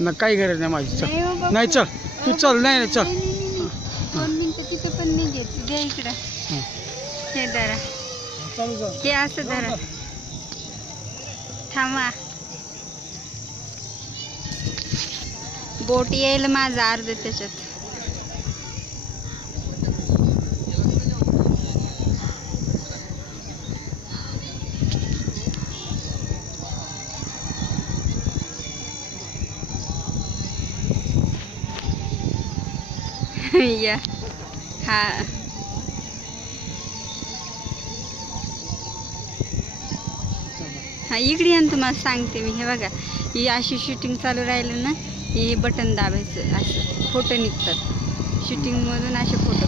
ना काही गरज नाही माझी. चल नाही हो बापू. नाही चल तू चल. नाही चल. नाही. 2 मिनिटं तिथे पण नाही घेत. द्या इकडं. हे धरा. चालू चल. हे असं धरा. थांबा. बोट येईल माझा अर्ध त्याच्यात. या हा हा इकडे या ना, तुम्हाला सांगते मी. हे बघा, ही अशी शूटिंग चालू राहिलं ना, हे बटन दाबायचं, असं फोटो निघतात. शूटिंगमधून असे फोटो